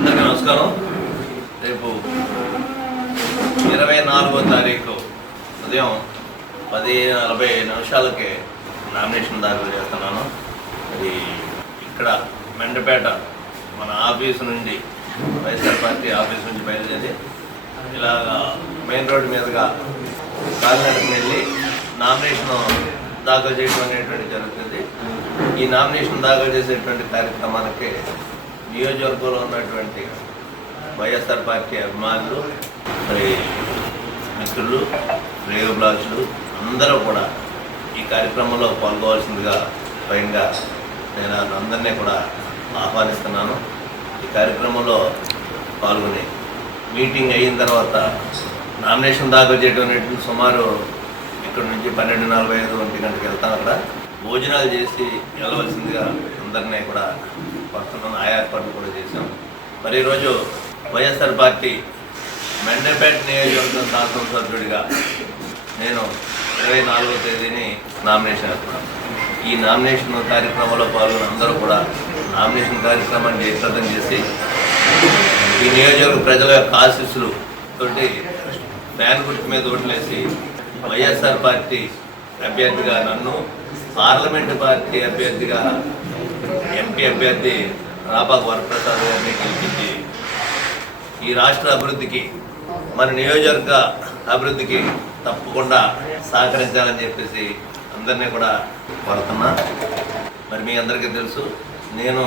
అందరికీ నమస్కారం. రేపు ఇరవై నాలుగో తారీఖు ఉదయం పది నలభై నిమిషాలకి నామినేషన్ దాఖలు చేస్తున్నాను. అది ఇక్కడ మెండపేట మన ఆఫీసు నుండి వైఎస్ఆర్ పార్టీ ఆఫీస్ నుంచి బయలుదేరి ఇలాగా మెయిన్ రోడ్డు మీదుగా కాలినడకు వెళ్ళి నామినేషన్ దాఖలు చేయడం అనేటువంటి జరుగుతుంది. ఈ నామినేషన్ దాఖలు చేసేటువంటి కార్యక్రమానికి నియోజకవర్గంలో ఉన్నటువంటి వైఎస్ఆర్ పార్టీ అభిమానులు మరి మిత్రులు రేయోబ్లాసులు అందరూ కూడా ఈ కార్యక్రమంలో పాల్గొవలసిందిగా స్వయంగా నేను అందరినీ కూడా ఆహ్వానిస్తున్నాను. ఈ కార్యక్రమంలో పాల్గొని మీటింగ్ అయిన తర్వాత నామినేషన్ దాఖలు చేయడం సుమారు ఇక్కడ నుంచి పన్నెండు నలభై ఐదు ఒంటి గంటకి వెళ్తాం అక్కడ. భోజనాలు చేసి వెళ్ళవలసిందిగా అందరినీ కూడా పడుతున్నాను ఆ ఏర్పాట్లు కూడా చేశాం. మరి ఈరోజు వైఎస్ఆర్ పార్టీ మెండపేట నియోజకవర్గం శాసనసభ్యుడిగా నేను ఇరవై నాలుగో తేదీని నామినేషన్ వేస్తున్నాను. ఈ నామినేషన్ కార్యక్రమంలో పాల్గొన్న అందరూ కూడా నామినేషన్ కార్యక్రమాన్ని జయప్రదం చేసి ఈ నియోజకవర్గ ప్రజల యొక్క ఆశీస్సులు తోటి ఫ్యాన్ గుర్తు మీద ఓట్లేసి వైఎస్ఆర్ పార్టీ అభ్యర్థిగా నన్ను పార్లమెంటు పార్టీ అభ్యర్థిగా ఎంపీ అభ్యర్థి రాబాగ్ వరప్రసాద్ గారిని గెలిపించి ఈ రాష్ట్ర అభివృద్ధికి మన నియోజకవర్గ అభివృద్ధికి తప్పకుండా సహకరించాలని చెప్పేసి అందరినీ కూడా కోరుతున్నా. మరి మీ అందరికీ తెలుసు నేను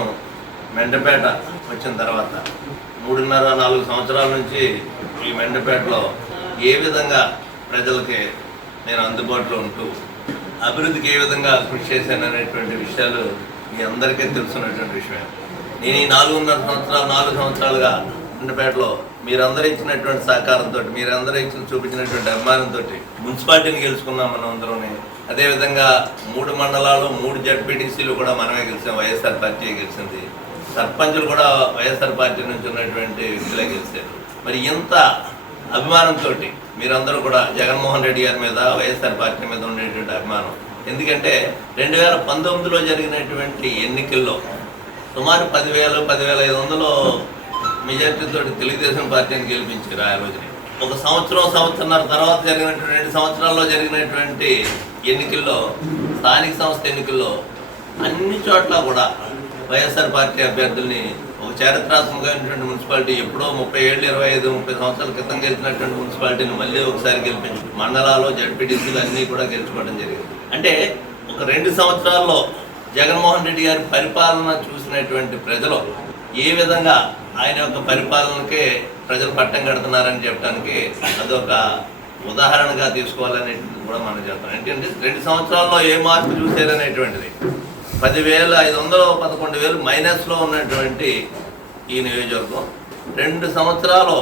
మెండపేట వచ్చిన తర్వాత మూడున్నర నాలుగు సంవత్సరాల నుంచి ఈ మెండపేటలో ఏ విధంగా ప్రజలకి నేను అందుబాటులో ఉంటూ అభివృద్ధికి ఏ విధంగా కృషి చేశాను అనేటువంటి విషయాలు మీ అందరికీ తెలుసున్నటువంటి విషయం నేను ఈ నాలుగున్నర సంవత్సరాలు నాలుగు సంవత్సరాలుగా మెండపేటలో మీరందరూ ఇచ్చినటువంటి సహకారంతో మీరందరూ ఇచ్చిన చూపించినటువంటి అభిమానంతో మున్సిపాలిటీని గెలుచుకున్నాం మనం అందరూ అదేవిధంగా మూడు మండలాలు మూడు జడ్పీటీసీలు కూడా మనమే గెలిచాం వైఎస్ఆర్ పార్టీ గెలిచింది. సర్పంచులు కూడా వైఎస్ఆర్ పార్టీ నుంచి ఉన్నటువంటి వ్యక్తులే గెలిచారు. మరి ఇంత అభిమానంతో మీరందరూ కూడా జగన్మోహన్ రెడ్డి గారి మీద వైఎస్ఆర్ పార్టీ మీద ఉండేటువంటి అభిమానం ఎందుకంటే రెండు వేల పంతొమ్మిదిలో జరిగినటువంటి ఎన్నికల్లో సుమారు పదివేలు పదివేల ఐదు వందలు మెజార్టీతో తెలుగుదేశం పార్టీని గెలిపించారు ఆ రోజుని. ఒక సంవత్సరం సంవత్సరాల తర్వాత జరిగినటువంటి రెండు సంవత్సరాల్లో జరిగినటువంటి ఎన్నికల్లో స్థానిక సంస్థ ఎన్నికల్లో అన్ని చోట్ల కూడా వైఎస్ఆర్ పార్టీ అభ్యర్థుల్ని ఒక చారిత్రాత్మకమైనటువంటి మున్సిపాలిటీ ఎప్పుడో ముప్పై ఏళ్ళు ఇరవై ఐదు ముప్పై సంవత్సరాల క్రితం గెలిచినటువంటి మున్సిపాలిటీని మళ్ళీ ఒకసారి గెలిపించి మండలాలు జడ్పీటీసీలు అన్నీ కూడా గెలుచుకోవడం జరిగింది. అంటే ఒక రెండు సంవత్సరాల్లో జగన్మోహన్ రెడ్డి గారి పరిపాలన చూసినటువంటి ప్రజలు ఏ విధంగా ఆయన యొక్క పరిపాలనకే ప్రజలు పట్టం కడుతున్నారని చెప్పడానికి అదొక ఉదాహరణగా తీసుకోవాలనేటువంటిది కూడా మనం చెప్తాం ఏంటంటే రెండు సంవత్సరాల్లో ఏ మార్పు చూసారనేటువంటిది పదివేల ఐదు వందలు పదకొండు వేలు మైనస్లో ఉన్నటువంటి ఈ నియోజకవర్గం. రెండు సంవత్సరాలు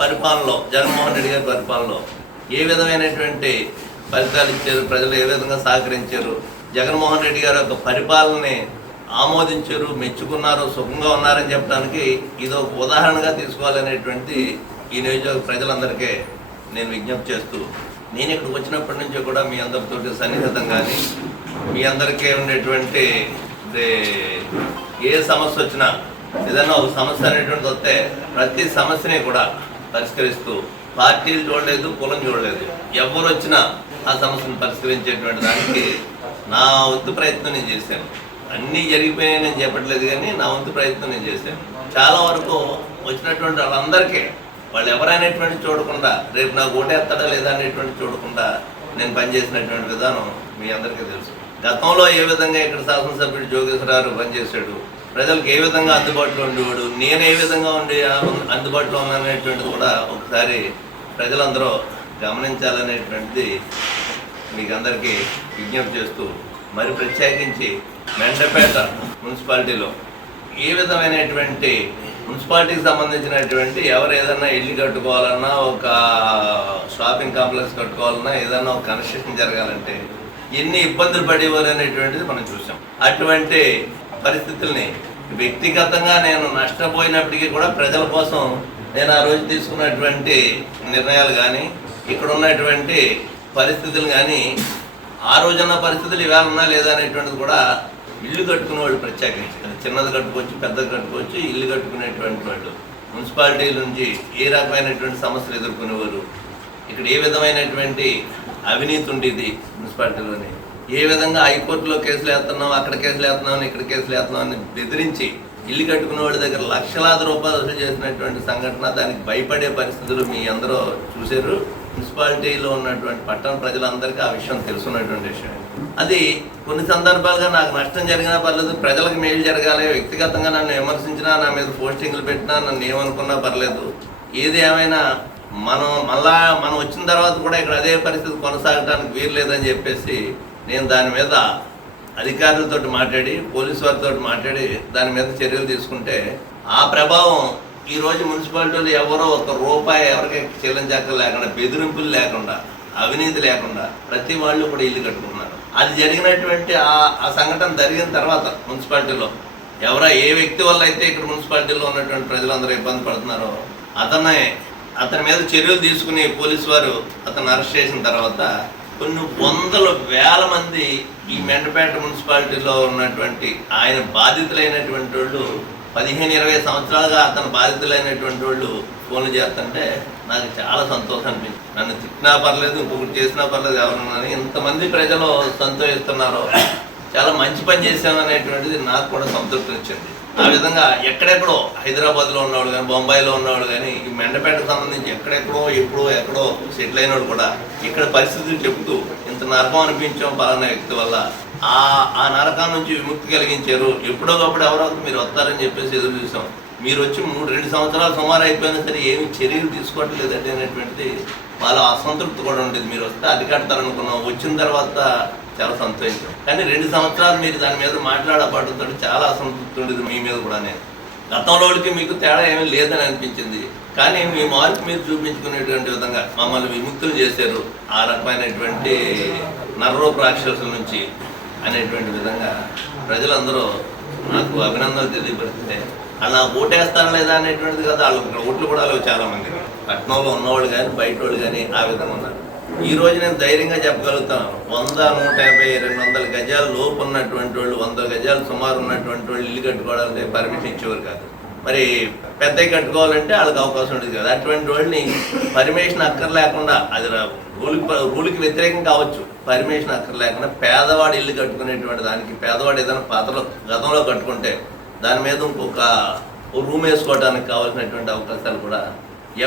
పరిపాలనలో జగన్మోహన్ రెడ్డి గారి పరిపాలనలో ఏ విధమైనటువంటి ఫలితాలు ఇచ్చారు? ప్రజలు ఏ విధంగా సహకరించారు? జగన్మోహన్ రెడ్డి గారి యొక్క పరిపాలనని ఆమోదించారు మెచ్చుకున్నారు సుఖంగా ఉన్నారని చెప్పడానికి ఇది ఒక ఉదాహరణగా తీసుకోవాలనేటువంటి ఈ నియోజకవర్గ ప్రజలందరికీ నేను విజ్ఞప్తి చేస్తూ నేను ఇక్కడికి వచ్చినప్పటి నుంచి కూడా మీ అందరితో సన్నిహితం కానీ మీ అందరికీ ఉండేటువంటి ఏ సమస్య వచ్చినా ఏదైనా ఒక సమస్య అనేటువంటి వస్తే ప్రతి సమస్యని కూడా పరిష్కరిస్తూ పార్టీలు చూడలేదు కులం చూడలేదు. ఎవరు వచ్చినా ఆ సమస్యను పరిష్కరించేటువంటి దానికి నా వంతు ప్రయత్నం నేను చేశాను. అన్నీ జరిగిపోయాయి నేను చెప్పట్లేదు కానీ నా వంతు ప్రయత్నం నేను చేశాను. చాలా వరకు వచ్చినటువంటి వాళ్ళందరికీ వాళ్ళు ఎవరైనటువంటి చూడకుండా రేపు నాకు ఓటేస్తాడా లేదా అనేటువంటి చూడకుండా నేను పనిచేసినటువంటి విధానం మీ అందరికీ తెలుసు. గతంలో ఏ విధంగా ఇక్కడ శాసనసభ్యుడు జోగేశ్వరరావు పనిచేశాడు? ప్రజలకు ఏ విధంగా అందుబాటులో ఉండేవాడు? నేను ఏ విధంగా ఉండి అందుబాటులో ఉన్నాననేటువంటిది కూడా ఒకసారి ప్రజలందరూ గమనించాలనేటువంటిది మీకు అందరికీ విజ్ఞప్తి చేస్తూ మరి ప్రత్యేకించి మెండపేట మున్సిపాలిటీలో ఏ విధమైనటువంటి మున్సిపాలిటీకి సంబంధించినటువంటి ఎవరు ఏదన్నా ఇల్లు కట్టుకోవాలన్నా ఒక షాపింగ్ కాంప్లెక్స్ కట్టుకోవాలన్నా ఏదన్నా ఒక కన్స్ట్రక్షన్ జరగాలంటే ఎన్ని ఇబ్బందులు పడేవారు అనేటువంటిది మనం చూసాం. అటువంటి పరిస్థితుల్ని వ్యక్తిగతంగా నేను నష్టపోయినప్పటికీ కూడా ప్రజల కోసం నేను ఆ రోజు తీసుకున్నటువంటి నిర్ణయాలు కానీ ఇక్కడ ఉన్నటువంటి పరిస్థితులు కానీ ఆ రోజున్న పరిస్థితులు ఇవాళ ఉన్నా లేదా అనేటువంటిది కూడా ఇల్లు కట్టుకునే వాళ్ళు ప్రత్యేకించి. చిన్నది కట్టుకోవచ్చు పెద్దది కట్టుకోవచ్చు ఇల్లు కట్టుకునేటువంటి వాళ్ళు. మున్సిపాలిటీ నుంచి ఏ రకమైనటువంటి సమస్యలు ఎదుర్కొనేవారు? ఇక్కడ ఏ విధమైనటువంటి అవినీతి ఉండేది మున్సిపాలిటీలోని. ఏ విధంగా హైకోర్టులో కేసులు వేస్తున్నాం అక్కడ కేసులు వేస్తున్నాం ఇక్కడ కేసులు వేస్తున్నాం అని బెదిరించి ఇల్లు కట్టుకున్న వాళ్ళ దగ్గర లక్షలాది రూపాయలు వసూలు చేసినటువంటి సంఘటన దానికి భయపడే పరిస్థితులు మీ అందరూ చూశారు. మున్సిపాలిటీలో ఉన్నటువంటి పట్టణ ప్రజలందరికీ ఆ విషయం తెలుసున్నటువంటి విషయం. అది కొన్ని సందర్భాలుగా నాకు నష్టం జరిగినా పర్లేదు ప్రజలకు మేలు జరగాలి వ్యక్తిగతంగా నన్ను విమర్శించినా నా మీద పోస్టింగ్లు పెట్టినా నన్ను ఏమనుకున్నా పర్లేదు. ఏది ఏమైనా మనం మళ్ళా మనం వచ్చిన తర్వాత కూడా ఇక్కడ అదే పరిస్థితి కొనసాగడానికి వీలు లేదని చెప్పేసి నేను దాని మీద అధికారులతో మాట్లాడి పోలీసు వారితో మాట్లాడి దాని మీద చర్యలు తీసుకుంటే ఆ ప్రభావం ఈరోజు మున్సిపాలిటీలు ఎవరో ఒక రూపాయి ఎవరికి చెల్లించక లేకుండా బెదిరింపులు లేకుండా అవినీతి లేకుండా ప్రతి వాళ్ళు కూడా ఇల్లు కట్టుకున్నారు అది జరిగినటువంటి ఆ ఆ సంఘటన జరిగిన తర్వాత మున్సిపాలిటీలో ఎవరో ఏ వ్యక్తి వల్ల అయితే ఇక్కడ మున్సిపాలిటీలో ఉన్నటువంటి ప్రజలందరూ ఇబ్బంది పడుతున్నారో అతనే అతని మీద చర్యలు తీసుకుని పోలీసు వారు అతను అరెస్ట్ చేసిన తర్వాత కొన్ని వందల వేల మంది ఈ మెండపేట మున్సిపాలిటీలో ఉన్నటువంటి ఆయన బాధితులైనటువంటి వాళ్ళు పదిహేను ఇరవై సంవత్సరాలుగా అతను బాధితులైనటువంటి వాళ్ళు ఫోన్లు చేస్తుంటే నాకు చాలా సంతోషం అనిపించింది. నన్ను తిట్టినా పర్లేదు ఇంకొకటి చేసినా పర్లేదు ఎవరన్నా ఇంతమంది ప్రజలు సంతోషిస్తున్నారో చాలా మంచి పని చేశాననేటువంటిది నాకు కూడా సంతృప్తి వచ్చింది ఆ విధంగా ఎక్కడెక్కడో హైదరాబాద్లో ఉన్నవాడు కానీ బొంబాయిలో ఉన్నవాడు కానీ ఈ మెండపేటకు సంబంధించి ఎక్కడెక్కడో ఎప్పుడో ఎక్కడో సెటిల్ అయినవాడు కూడా ఇక్కడ పరిస్థితులు చెబుతూ ఇంత నరకం అనిపించాం పలానా వ్యక్తి వల్ల ఆ ఆ నరకం నుంచి విముక్తి కలిగించారు. ఎప్పుడో ఒకప్పుడు ఎవరో మీరు వస్తారని చెప్పేసి ఎదురు చూసాం. మీరు వచ్చి మూడు రెండు సంవత్సరాలు సుమారు అయిపోయినా సరే ఏమి చర్యలు తీసుకోవట్లేదండి అనేటువంటిది వాళ్ళ అసంతృప్తి కూడా ఉండేది. మీరు వస్తే అధికాడతారనుకున్నాం వచ్చిన తర్వాత చాలా సంతోషం కానీ రెండు సంవత్సరాలు మీరు దాని మీద మాట్లాడబడుతుంటే చాలా అసంతృప్తి ఉండేది మీ మీద కూడా నేను. గతంలోకి మీకు తేడా ఏమీ లేదని అనిపించింది. కానీ మీ మార్పు మీరు చూపించుకునేటువంటి విధంగా మమ్మల్ని విముక్తులు చేశారు. ఆ రకమైనటువంటి నర్రోపు రాక్షసుల నుంచి అనేటువంటి విధంగా ప్రజలందరూ నాకు అభినందనలు తెలియపరిస్తే అలా ఓటేస్తారా లేదా అనేటువంటిది కదా వాళ్ళు ఓట్లు కూడా చాలా మంది పట్టణంలో ఉన్నవాళ్ళు కానీ బయట వాళ్ళు కానీ ఆ విధంగా ఉన్నారు. ఈ రోజు నేను ధైర్యంగా చెప్పగలుగుతాను. వంద నూట యాభై రెండు వందల గజాల లోపు ఉన్నటువంటి వాళ్ళు వంద గజాలు సుమారు ఉన్నటువంటి వాళ్ళు ఇల్లు కట్టుకోవడానికి పర్మిషన్ ఇచ్చేవారు కాదు. మరి పెద్దవి కట్టుకోవాలంటే వాళ్ళకి అవకాశం ఉండేది కదా. అటువంటి వాళ్ళని పర్మిషన్ అక్కర్ లేకుండా అది రూల్కి రూల్కి వ్యతిరేకం కావచ్చు. పర్మిషన్ అక్కర్ లేకుండా పేదవాడు ఇల్లు కట్టుకునేటువంటి దానికి పేదవాడు ఏదైనా పాత్రలో గతంలో కట్టుకుంటే దాని మీద ఇంకొక రూమ్ వేసుకోవడానికి కావాల్సినటువంటి అవకాశాలు కూడా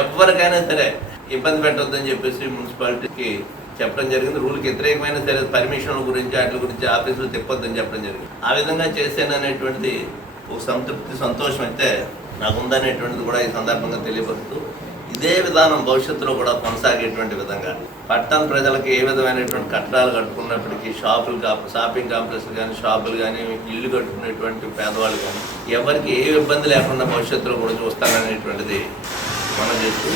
ఎవరికైనా సరే ఇబ్బంది పెట్టొద్దని చెప్పేసి మున్సిపాలిటీకి చెప్పడం జరిగింది. రూల్కి వ్యతిరేకమైన సరే పర్మిషన్ల గురించి వాటి గురించి ఆఫీసులు తిప్పొద్దని చెప్పడం జరిగింది. ఆ విధంగా చేశాననేటువంటిది ఒక సంతృప్తి సంతోషం అయితే నాకు ఉందనేటువంటిది కూడా ఈ సందర్భంగా తెలియపరుస్తూ ఇదే విధానం భవిష్యత్తులో కూడా కొనసాగేటువంటి విధంగా. పట్టణ ప్రజలకు ఏ విధమైనటువంటి కట్టడాలు కట్టుకున్నప్పటికీ షాపులు కా- షాపింగ్ కాంప్లెక్స్ కానీ షాపులు కానీ ఇల్లు కట్టుకునేటువంటి పేదవాళ్ళు కానీ ఎవరికి ఏ ఇబ్బంది లేకుండా భవిష్యత్తులో కూడా చూస్తాననేటువంటిది మనం చేస్తూ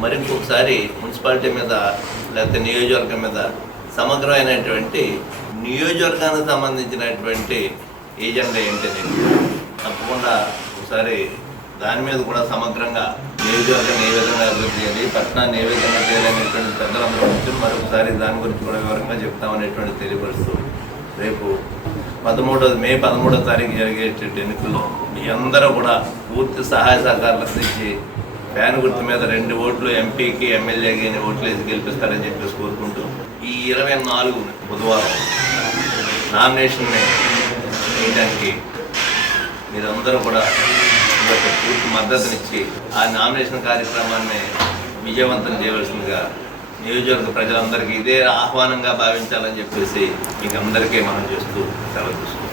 మరి ఇంకొకసారి మున్సిపాలిటీ మీద లేకపోతే నియోజకవర్గం మీద సమగ్రమైనటువంటి నియోజకవర్గానికి సంబంధించినటువంటి ఏజెండా ఏంటిది? తప్పకుండా ఒకసారి దాని మీద కూడా సమగ్రంగా నియోజకవర్గాన్ని ఏ విధంగా అభివృద్ధి చేయాలి పట్టణాన్ని ఏ విధంగా చేయాలనేటువంటి పెద్దలందరూ కూర్చొని మరొకసారి దాని గురించి కూడా వివరంగా చెప్తామనేటువంటి తెలియపరుస్తూ రేపు పదమూడవ మే పదమూడో తారీఖు జరిగేటువంటి ఎన్నికల్లో మీ అందరూ కూడా పూర్తి సహాయ సహకారాలు అందించి ఫ్యాన్ గుర్తు మీద రెండు ఓట్లు ఎంపీకి ఎమ్మెల్యేకి ఎన్ని ఓట్లు వేసి గెలిపిస్తారని చెప్పేసి కోరుకుంటూ ఈ ఇరవై నాలుగు బుధవారం నామినేషన్ వేయడానికి మీరందరూ కూడా పూర్తి మద్దతునిచ్చి ఆ నామినేషన్ కార్యక్రమాన్ని విజయవంతం చేయవలసిందిగా నియోజకవర్గ ప్రజలందరికీ ఇదే ఆహ్వానంగా భావించాలని చెప్పేసి మీకు అందరికీ మనం చేస్తూ సెలవు